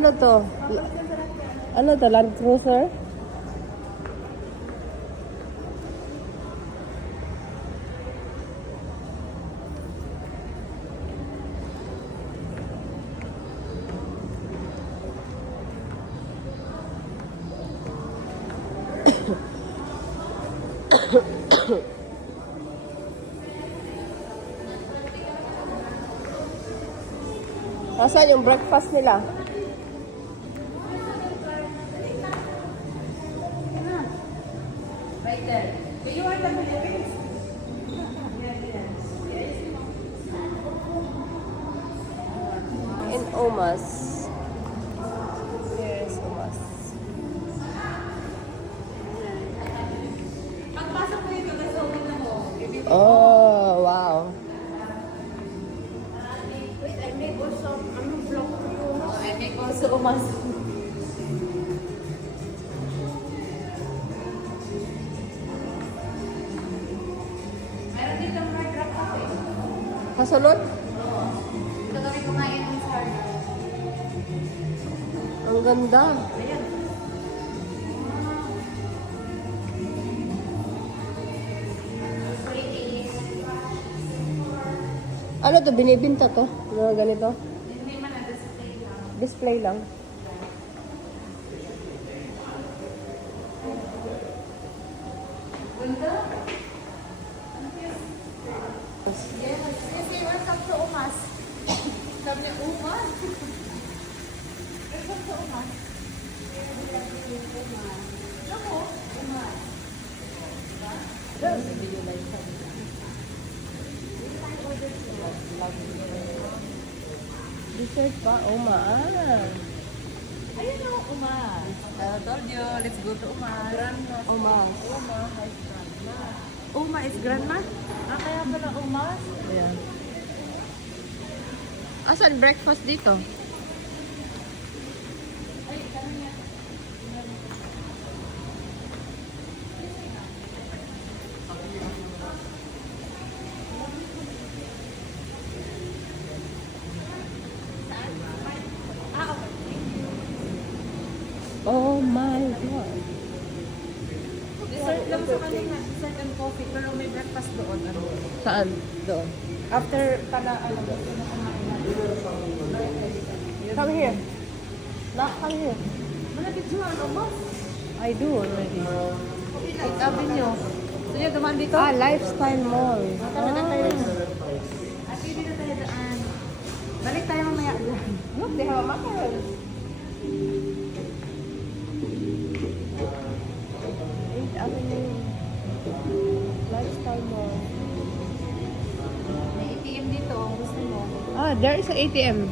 Ano to? Ano to? Land Cruiser? Nasaan yung breakfast nila? Right there. Do you want the Philippines? In Omas. Here is Omas. Pagpasok mo dito, nasa na mo. Oh, wow. Wait, I make also, vlog for you. I make also umas. Meron dito hard rock cafe. Kasunod? Dito kami kumain ng hard rock. Ang ganda. Ayan. Ano to? Binibinta to? Mga ganito? Hindi man na-display lang. Display lang. Ganda. Yes, kasi welcome to Umas. Sabi niya, Umas. Welcome to Umas. Ako, Umas. Dessert pa? Oh, maan. Ayun o, Umas. I told you, let's go to Umas. Omas. Uma is grandma? Ah, kaya pala Umas. Ayan. Asan breakfast dito? Oh my God. Dessert lang sa kanila, dessert and coffee, pero may breakfast doon. Ano? Saan? Doon. After pala, gusto na kumain natin. Come here. Come here. Malapit siya, ano mo? I do already. Sabi niyo. Gusto niyo dumaan dito? Ah, Lifestyle Mall. Talaga tayo. At hindi na tayo daan. Balik tayo mamaya dyan. Look, they have a mackerel. 8th Avenue. Lifestyle Mall. May ATM dito, gusto mo. Ah, there is an ATM.